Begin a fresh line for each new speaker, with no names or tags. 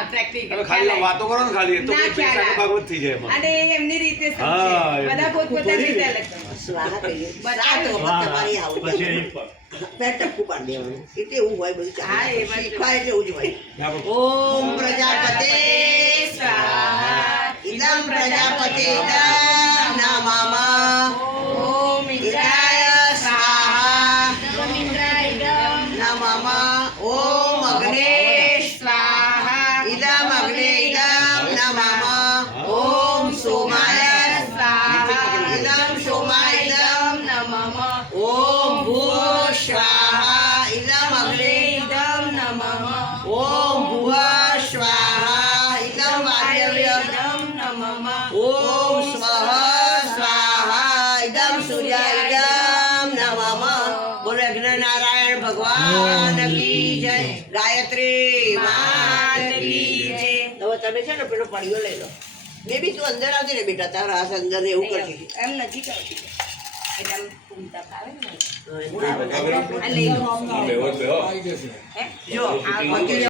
હા પ્રેક્ટિકલ
ખાલી વાતો કરો ને ખાલી તો
ના,
પછી
ખ્યાલ
ભાગ થઈ જાય એમાં.
અને એમની રીતે સમજે. બધા પોતપોતાની રીતે અલગ
પ્રજાપતે
સ્વાહા.
ઇદમ અગ્ને ઇદમ નમઃ ઓમ સોમાય
સ્વાહા
ઇદમ સોમાય ઇદમ
નમઃ
ઓમ ભૂ સ્વાહા ઇદમ અગ્ને
ઇદમ નમઃ
ઓમ ભુવ સ્વાહા ઇદમ વાયવ્ય
ઇદમ નમઃ
ઓમ સ્વઃ સ્વાહા ઇદમ સૂર્યાય ઇદમ નમઃ બોલો નારાયણ ભગવાન કી જય ગાયત્રી હવે તમે છે ને પેલો પડ્યો લઈ લો. બેબી તું અંદર આવતી ને બેટા તારા હાથ અંદર ને એવું કરતી.
એમ નથી કરતી. એટલે આમ ઘૂમતા ને